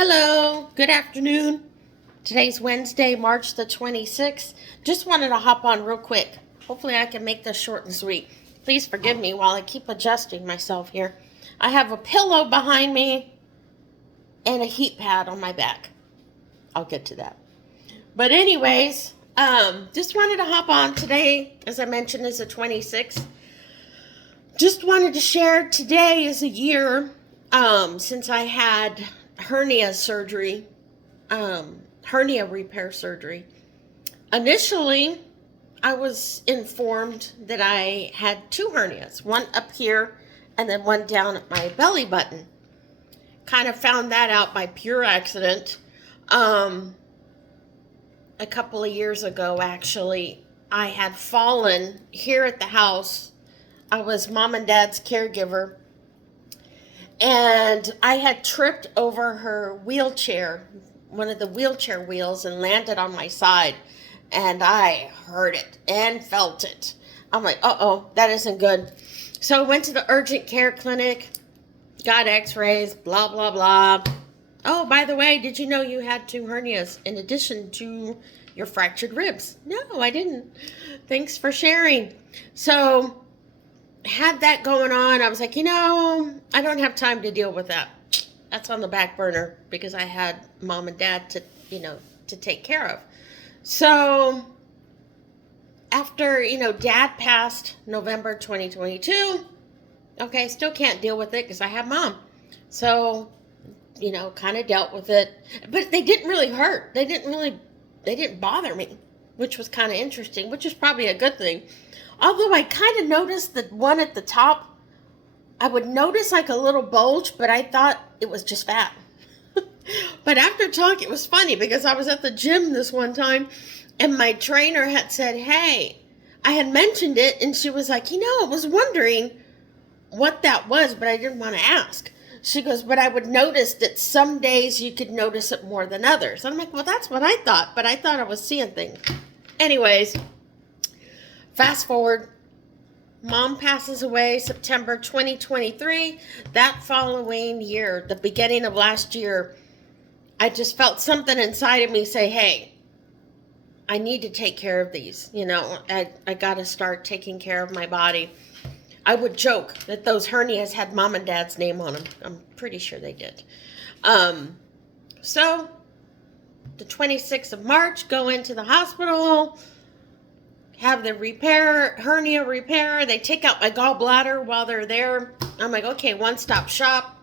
Hello, good afternoon. Today's Wednesday, March the 26th. Just wanted to hop on real quick. Hopefully I can make this short and sweet. Please forgive me while I keep adjusting myself here. I have a pillow behind me and a heat pad on my back. I'll get to that. But anyways, just wanted to hop on today, as I mentioned, is the 26th. Just wanted to share today is a year since I had hernia surgery, hernia repair surgery. Initially, I was informed that I had two hernias, one up here and then one down at my belly button. Kind of found that out by pure accident. A couple of years ago, actually, I had fallen here at the house. I was mom and dad's caregiver. And I had tripped over her wheelchair, one of the wheelchair wheels, and landed on my side. And I heard it and felt it. I'm like, uh-oh, that isn't good. So I went to the urgent care clinic, got x-rays, blah, blah, blah. Oh, by the way, did you know you had two hernias in addition to your fractured ribs? No, I didn't. Thanks for sharing. So had that going on. I was like, I don't have time to deal with that. That's on the back burner because I had mom and dad to take care of. So after, dad passed November 2022, okay, still can't deal with it because I have mom. So, kind of dealt with it, but they didn't really hurt. They didn't bother me, which was kind of interesting, which is probably a good thing. Although I kind of noticed the one at the top, I would notice like a little bulge, but I thought it was just fat. But after talking, it was funny because I was at the gym this one time and my trainer had said, hey, I had mentioned it and she was like, I was wondering what that was, but I didn't want to ask. She goes, but I would notice that some days you could notice it more than others. I'm like, well, that's what I thought, but I thought I was seeing things. Anyways, fast forward, mom passes away September 2023. That following year, the beginning of last year, I just felt something inside of me say, hey, I need to take care of these. I got to start taking care of my body. I would joke that those hernias had mom and dad's name on them. I'm pretty sure they did. So the 26th of March, go into the hospital, have the hernia repair. They take out my gallbladder while they're there. I'm like, okay, one-stop shop.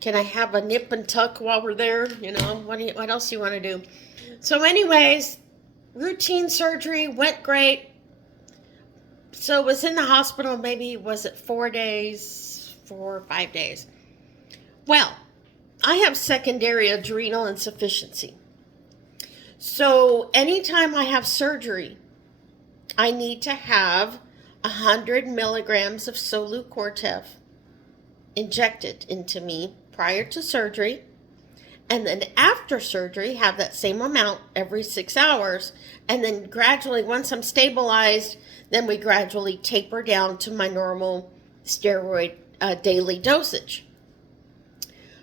Can I have a nip and tuck while we're there? What else do you want to do? So anyways, routine surgery went great. So was in the hospital maybe, was it 4 or 5 days? Well, I have secondary adrenal insufficiency. So anytime I have surgery, I need to have 100 milligrams of Solu-Cortef injected into me prior to surgery. And then after surgery, have that same amount every 6 hours. And then gradually, once I'm stabilized, then we gradually taper down to my normal steroid daily dosage.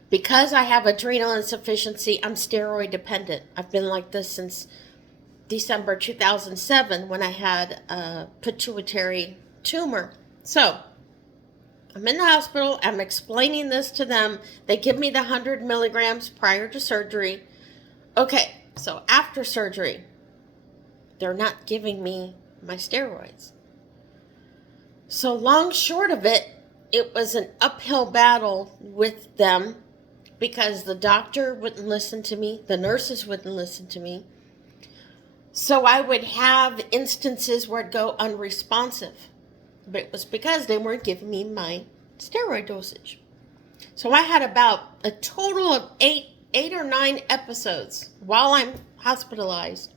Because I have adrenal insufficiency, I'm steroid dependent. I've been like this since December 2007 when I had a pituitary tumor. So I'm in the hospital. I'm explaining this to them. They give me the 100 milligrams prior to surgery. Okay, so after surgery, they're not giving me my steroids. So long short of it, it was an uphill battle with them because the doctor wouldn't listen to me. The nurses wouldn't listen to me. So I would have instances where I'd go unresponsive. But it was because they weren't giving me my steroid dosage. So I had about a total of eight or 9 episodes while I'm hospitalized,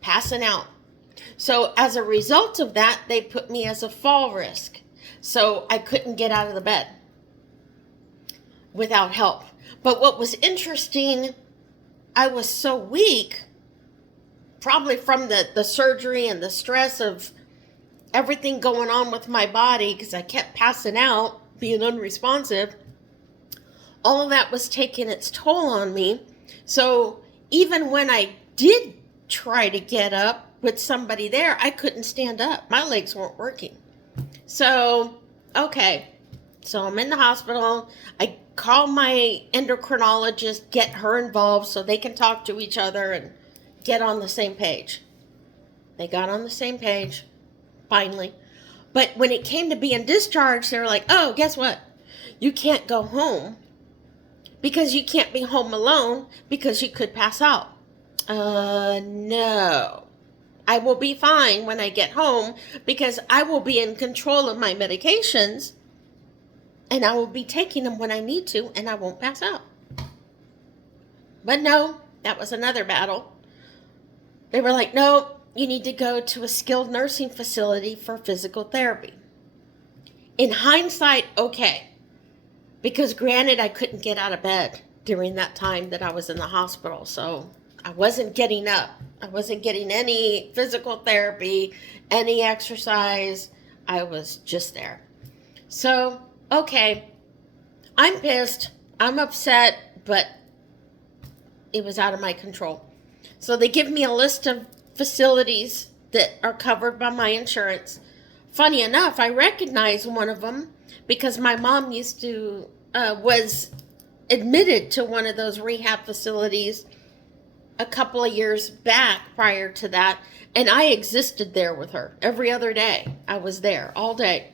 passing out. So as a result of that, they put me as a fall risk. So I couldn't get out of the bed without help. But what was interesting, I was so weak, probably from the surgery and the stress of everything going on with my body because I kept passing out, being unresponsive. all of that was taking its toll on me. So even when I did try to get up with somebody there, I couldn't stand up. My legs weren't working. So, okay. So I'm in the hospital. I call my endocrinologist, get her involved so they can talk to each other and get on the same page. They got on the same page, finally. But when it came to being discharged, they were like, oh, guess what? You can't go home because you can't be home alone because you could pass out. No. I will be fine when I get home because I will be in control of my medications and I will be taking them when I need to and I won't pass out. But no, that was another battle. They were like, no, you need to go to a skilled nursing facility for physical therapy. In hindsight, okay. Because granted, I couldn't get out of bed during that time that I was in the hospital. So I wasn't getting up. I wasn't getting any physical therapy, any exercise. I was just there. So, okay. I'm pissed. I'm upset, but it was out of my control. So they give me a list of facilities that are covered by my insurance. Funny enough, I recognize one of them because my mom was admitted to one of those rehab facilities a couple of years back prior to that, and I existed there with her every other day. I was there all day.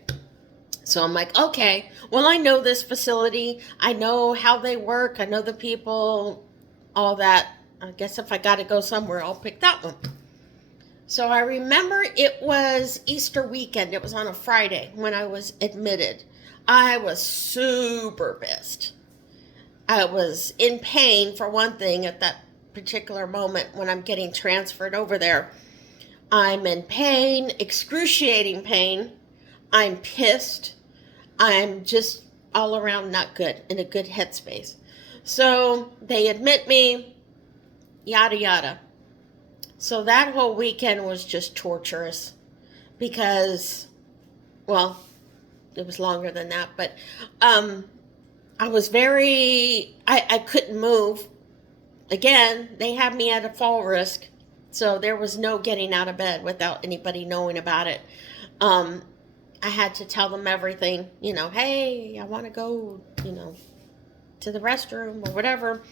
So I'm like, okay, well, I know this facility. I know how they work. I know the people, all that. I guess if I got to go somewhere, I'll pick that one. So I remember it was Easter weekend. It was on a Friday when I was admitted. I was super pissed. I was in pain, for one thing, at that particular moment when I'm getting transferred over there. I'm in pain, excruciating pain. I'm pissed. I'm just all around not good, in a good headspace. So they admit me, yada, yada. So that whole weekend was just torturous because, well, it was longer than that, but I was I couldn't move. Again, they had me at a fall risk, so there was no getting out of bed without anybody knowing about it. I had to tell them everything, hey, I want to go, to the restroom or whatever.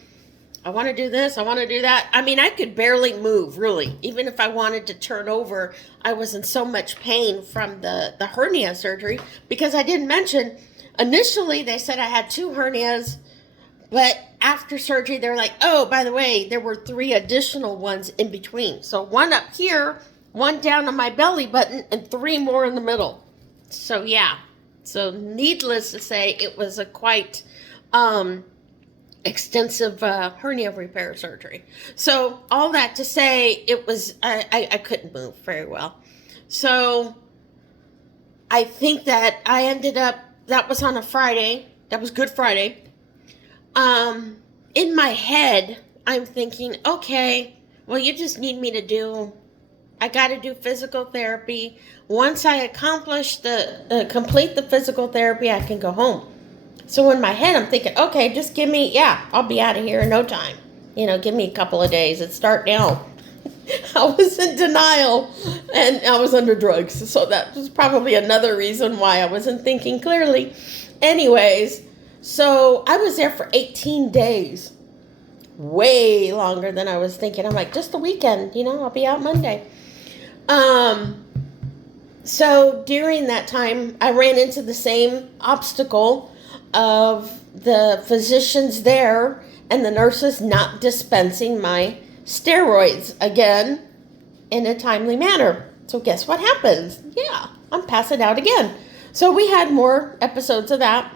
I want to do this, I want to do that. I mean, I could barely move, really. Even if I wanted to turn over, I was in so much pain from the hernia surgery, because I didn't mention, initially they said I had 2 hernias, but after surgery, they're like, oh, by the way, there were 3 additional ones in between. So 1 up here, 1 down on my belly button, and 3 more in the middle. So yeah, so needless to say, it was a quite extensive hernia repair surgery. So all that to say, it was I couldn't move very well. So I think that I ended up, that was on a Friday. That was Good Friday. In my head, I'm thinking, okay, well, you just need me to I got to do physical therapy. Once I accomplish complete the physical therapy, I can go home. So in my head, I'm thinking, okay, just give me, I'll be out of here in no time. Give me a couple of days and start now. I was in denial and I was under drugs. So that was probably another reason why I wasn't thinking clearly. Anyways, so I was there for 18 days. Way longer than I was thinking. I'm like, just the weekend, I'll be out Monday. So during that time, I ran into the same obstacle of the physicians there and the nurses not dispensing my steroids again in a timely manner. So guess what happens? Yeah, I'm passing out again. So we had more episodes of that.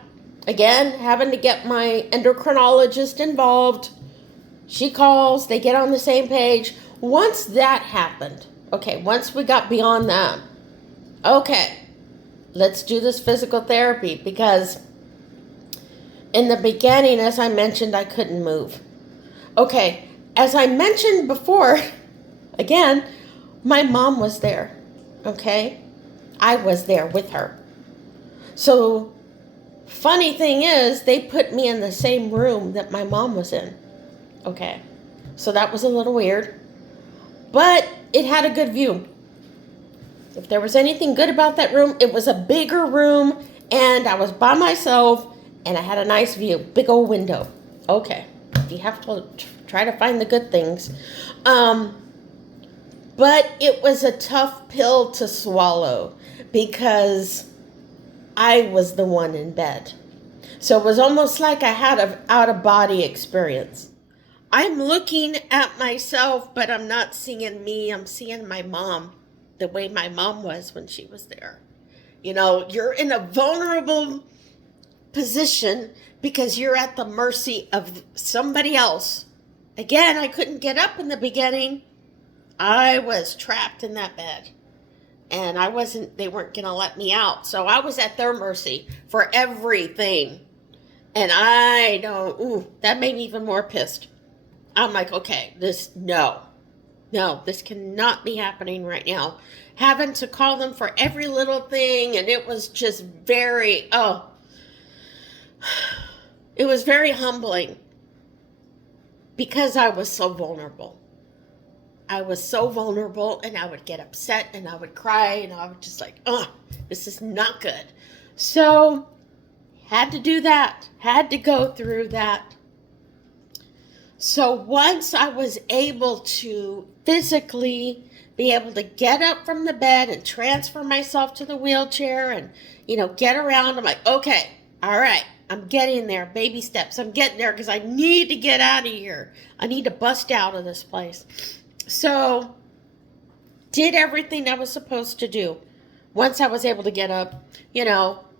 Again, having to get my endocrinologist involved. She calls, they get on the same page. Once that happened, once we got beyond that, let's do this physical therapy, because in the beginning, as I mentioned, I couldn't move. As I mentioned before, again, my mom was there, I was there with her. So Funny thing is, they put me in the same room that my mom was in. Okay. So that was a little weird. But it had a good view. If there was anything good about that room, it was a bigger room, and I was by myself, and I had a nice view. Big old window. Okay. You have to try to find the good things. But it was a tough pill to swallow because I was the one in bed. So it was almost like I had an out-of-body experience. I'm looking at myself, but I'm not seeing me. I'm seeing my mom, the way my mom was when she was there. You know, you're in a vulnerable position because you're at the mercy of somebody else. Again, I couldn't get up in the beginning. I was trapped in that bed. And they weren't going to let me out. So I was at their mercy for everything. And that made me even more pissed. I'm like, okay, this cannot be happening right now. Having to call them for every little thing, and it was just it was very humbling because I was so vulnerable. I was so vulnerable, and I would get upset, and I would cry, and I would just like, this is not good. So, had to do that. Had to go through that. So once I was able to physically be able to get up from the bed and transfer myself to the wheelchair and, get around, I'm like, okay, all right, I'm getting there. Baby steps. I'm getting there because I need to get out of here. I need to bust out of this place. So did everything I was supposed to do. Once I was able to get up,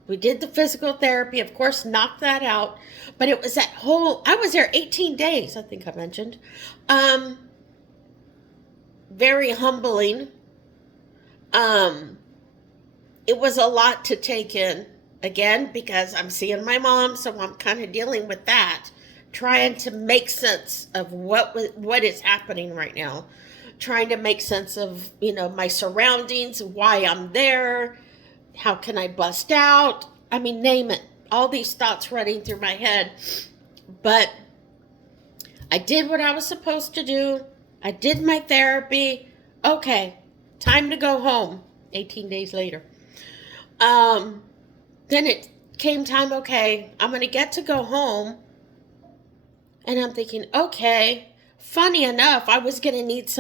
we did the physical therapy, of course, knocked that out. But it was I was there 18 days, I think I mentioned. Very humbling. It was a lot to take in, again, because I'm seeing my mom, so I'm kind of dealing with that. Trying to make sense of what is happening right now. Trying to make sense of, my surroundings, why I'm there. How can I bust out? I mean, name it. All these thoughts running through my head. But I did what I was supposed to do. I did my therapy. Okay, time to go home. 18 days later. Then it came time, okay, I'm going to get to go home. And I'm thinking, okay, funny enough, I was going to need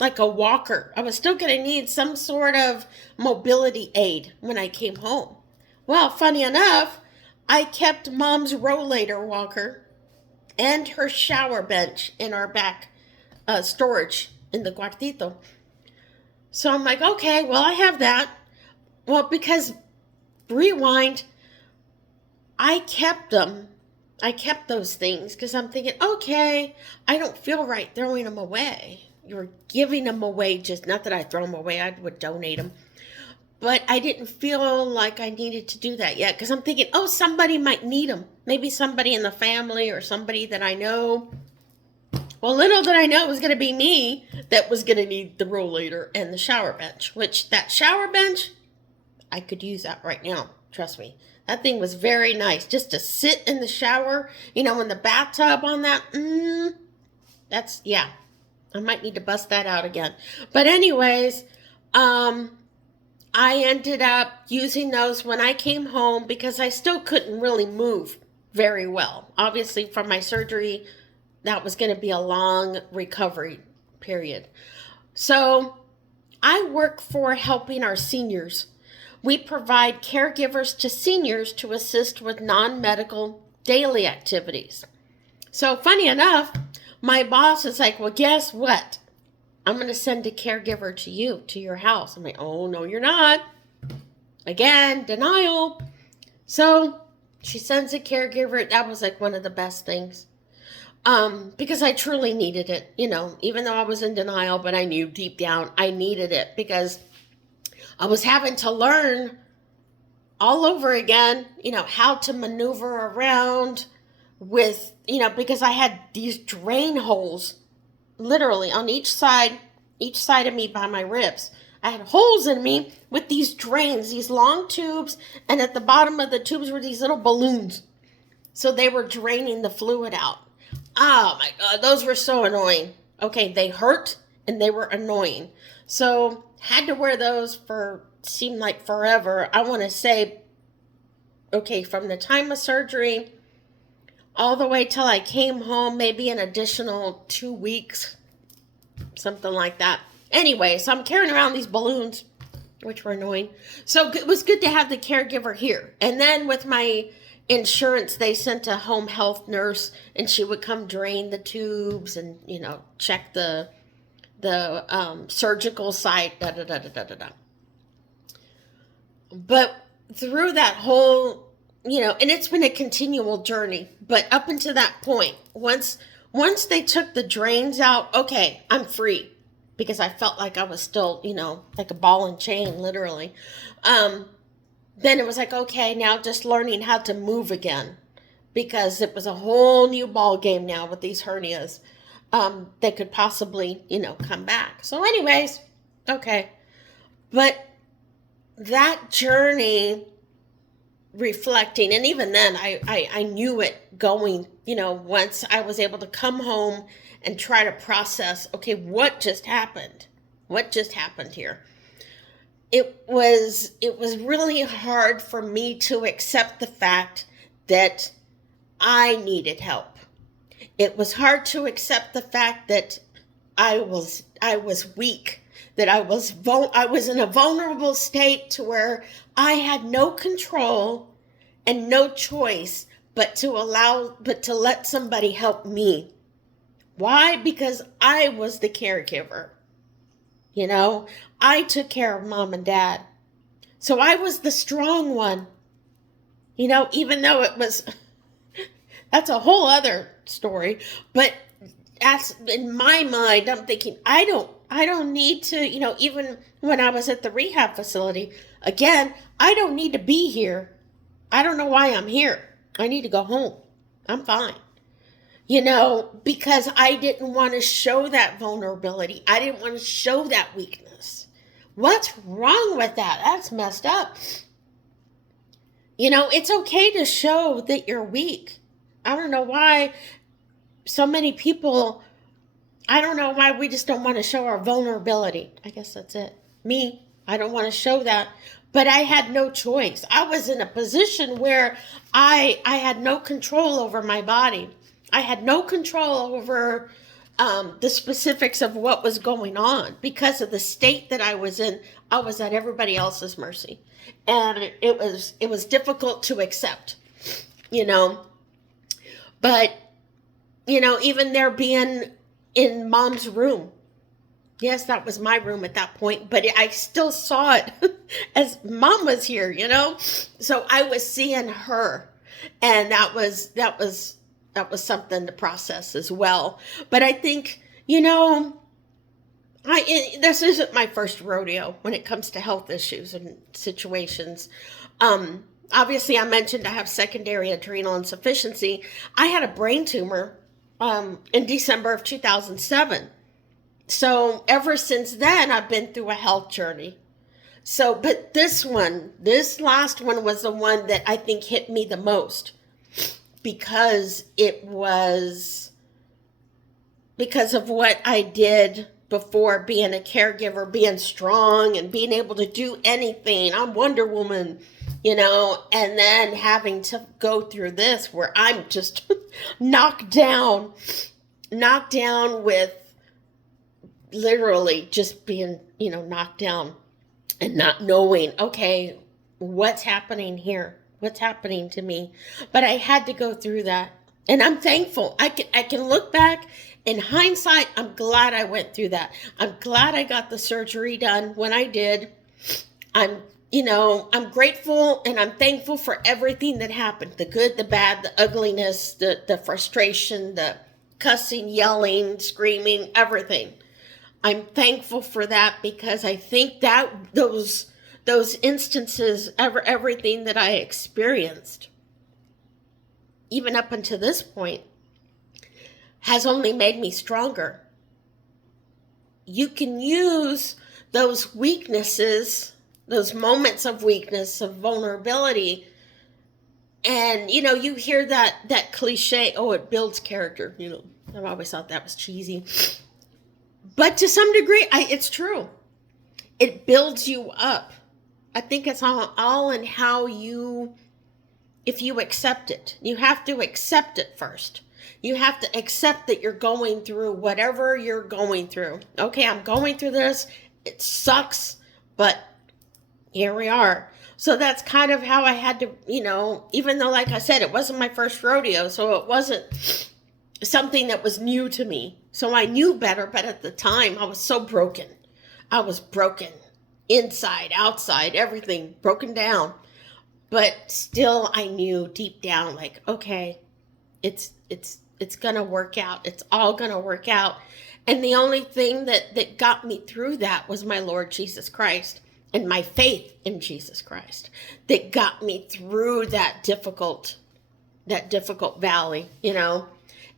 like a walker. I was still going to need some sort of mobility aid when I came home. Well, funny enough, I kept Mom's rollator walker and her shower bench in our back storage in the cuartito. So I'm like, okay, well, I have that. Well, because rewind, I kept them. I kept those things because I'm thinking, okay, I don't feel right throwing them away. You're giving them away, just not that I throw them away. I would donate them. But I didn't feel like I needed to do that yet because I'm thinking, somebody might need them. Maybe somebody in the family or somebody that I know. Well, little did I know it was going to be me that was going to need the rollator and the shower bench, which that shower bench, I could use that right now. Trust me. That thing was very nice. Just to sit in the shower, in the bathtub on that. I might need to bust that out again. But anyways, I ended up using those when I came home because I still couldn't really move very well. Obviously, from my surgery, that was going to be a long recovery period. So I work for helping our seniors. We provide caregivers to seniors to assist with non-medical daily activities. So funny enough, my boss is like, well, guess what? I'm going to send a caregiver to you, to your house. I'm like, oh, no, you're not. Again, denial. So she sends a caregiver. That was like one of the best things. Because I truly needed it, even though I was in denial, but I knew deep down I needed it because I was having to learn all over again, how to maneuver around with, because I had these drain holes literally on each side of me by my ribs. I had holes in me with these drains, these long tubes, and at the bottom of the tubes were these little balloons. So they were draining the fluid out. Oh my God, those were so annoying. Okay, they hurt and they were annoying. So had to wear those for, seemed like forever. I want to say, okay, from the time of surgery all the way till I came home, maybe an additional 2 weeks, something like that. Anyway, so I'm carrying around these balloons, which were annoying. So it was good to have the caregiver here. And then with my insurance, they sent a home health nurse, and she would come drain the tubes and, check the surgical site, da da da da da da. But through that whole, and it's been a continual journey, but up until that point, once they took the drains out, okay, I'm free, because I felt like I was still, like a ball and chain, literally. Then it was like, okay, now just learning how to move again, because it was a whole new ball game now with these hernias. They could possibly, come back. So anyways, okay. But that journey, reflecting, and even then I knew it going, once I was able to come home and try to process, okay, what just happened? What just happened here? It was really hard for me to accept the fact that I needed help. It was hard to accept the fact that I was weak, that I was in a vulnerable state to where I had no control and no choice but to let somebody help me. Why? Because I was the caregiver. I took care of mom and dad. So I was the strong one. Even though that's a whole other story, but that's in my mind, I'm thinking, I don't need to, even when I was at the rehab facility, again, I don't need to be here. I don't know why I'm here. I need to go home. I'm fine. Because I didn't want to show that vulnerability. I didn't want to show that weakness. What's wrong with that? That's messed up. It's okay to show that you're weak. I don't know why so many people, I don't know why we just don't want to show our vulnerability. I guess that's it. Me, I don't want to show that. But I had no choice. I was in a position where I had no control over my body. I had no control over the specifics of what was going on. Because of the state that I was in, I was at everybody else's mercy. And it was difficult to accept, But, even there being in mom's room. Yes, that was my room at that point, but I still saw it as mom was here, So I was seeing her, and that was something to process as well. But I think, this isn't my first rodeo when it comes to health issues and situations. Obviously, I mentioned I have secondary adrenal insufficiency. I had a brain tumor in December of 2007. So ever since then, I've been through a health journey. So, but this last one was the one that I think hit me the most, because it was because of what I did before, being a caregiver, being strong and being able to do anything. I'm Wonder Woman, and then having to go through this where I'm just knocked down with literally just being, knocked down and not knowing, okay, what's happening here? What's happening to me? But I had to go through that. And I'm thankful. I can look back in hindsight. I'm glad I went through that. I'm glad I got the surgery done when I did. I'm grateful and I'm thankful for everything that happened. The good, the bad, the ugliness, the frustration, the cussing, yelling, screaming, everything. I'm thankful for that, because I think that those instances, everything that I experienced, even up until this point, has only made me stronger. You can use those weaknesses, those moments of weakness, of vulnerability. And, you hear that cliche, oh, it builds character. I've always thought that was cheesy. But to some degree, it's true. It builds you up. I think it's all in how if you accept it. You have to accept it first. You have to accept that you're going through whatever you're going through. Okay, I'm going through this. It sucks, but here we are. So that's kind of how I had to, even though, like I said, it wasn't my first rodeo, so it wasn't something that was new to me. So I knew better, but at the time, I was so broken. I was broken. Inside, outside, everything broken down. But still, I knew deep down, like, okay, it's going to work out. It's all going to work out. And the only thing that got me through that was my Lord Jesus Christ and my faith in Jesus Christ that got me through that difficult valley,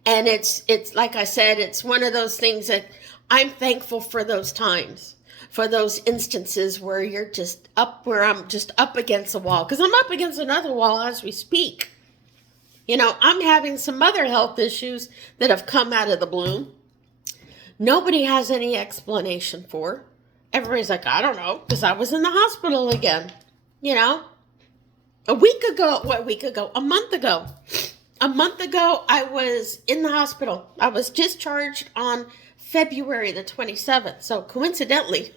And it's like I said, it's one of those things that I'm thankful for those times, for those instances where you're just up, where I'm just up against a wall, because I'm up against another wall as we speak. I'm having some other health issues that have come out of the blue. Nobody has any explanation for. Everybody's like, I don't know, because I was in the hospital again. A month ago, I was in the hospital. I was discharged on February the 27th. So coincidentally,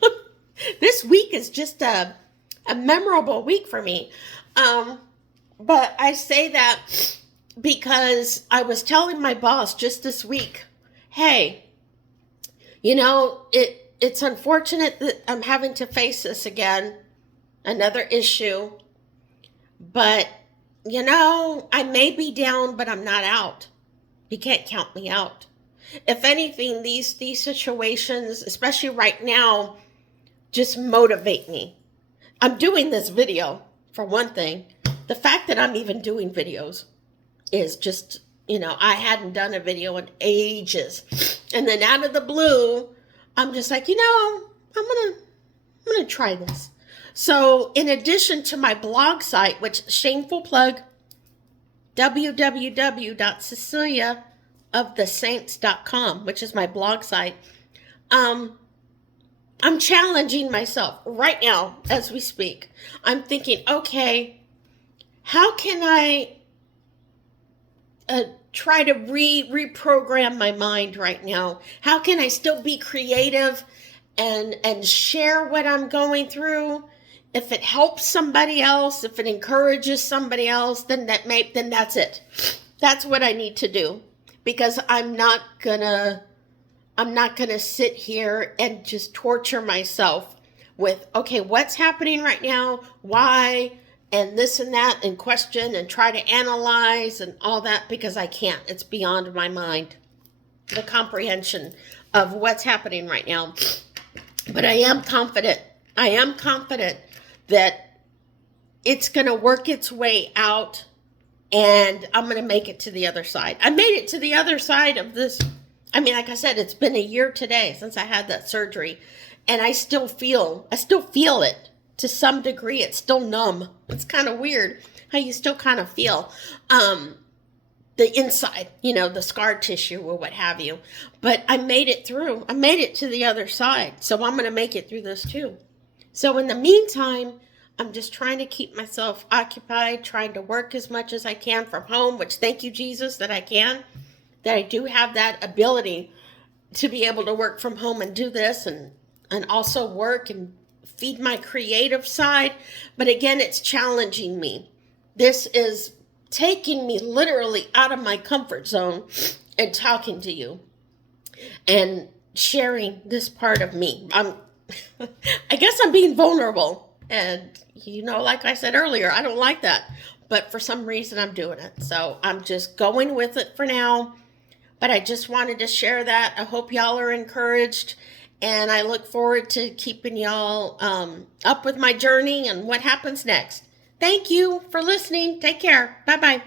this week is just a memorable week for me. But I say that because I was telling my boss just this week, hey, it's unfortunate that I'm having to face this again, another issue, but I may be down, but I'm not out. You can't count me out. If anything, these situations, especially right now, just motivate me. I'm doing this video, for one thing. The fact that I'm even doing videos is just, I hadn't done a video in ages. And then out of the blue, I'm just like, I'm gonna try this. So in addition to my blog site, which shameful plug, www.ceciliaofthesaints.com, which is my blog site, I'm challenging myself right now as we speak. I'm thinking, okay, how can I try to reprogram my mind right now? How can I still be creative and share what I'm going through? If it helps somebody else, if it encourages somebody else, then that's it. That's what I need to do, because I'm not gonna sit here and just torture myself with, okay, what's happening right now? Why? And this and that, and question and try to analyze and all that, because I can't. It's beyond my mind, the comprehension of what's happening right now. But I am confident that it's going to work its way out, and I'm going to make it to the other side. I made it to the other side of this. I mean, like I said, it's been a year today since I had that surgery, and I still feel it to some degree. It's still numb. It's kind of weird how you still kind of feel the inside, the scar tissue or what have you. But I made it through. I made it to the other side. So I'm going to make it through this too. So in the meantime, I'm just trying to keep myself occupied, trying to work as much as I can from home, which thank you, Jesus, that I can, that I do have that ability to be able to work from home and do this and also work and feed my creative side. But again, it's challenging me. This is taking me literally out of my comfort zone and talking to you and sharing this part of me. I guess I'm being vulnerable. And, like I said earlier, I don't like that. But for some reason, I'm doing it. So I'm just going with it for now. But I just wanted to share that. I hope y'all are encouraged. And I look forward to keeping y'all up with my journey and what happens next. Thank you for listening. Take care. Bye-bye.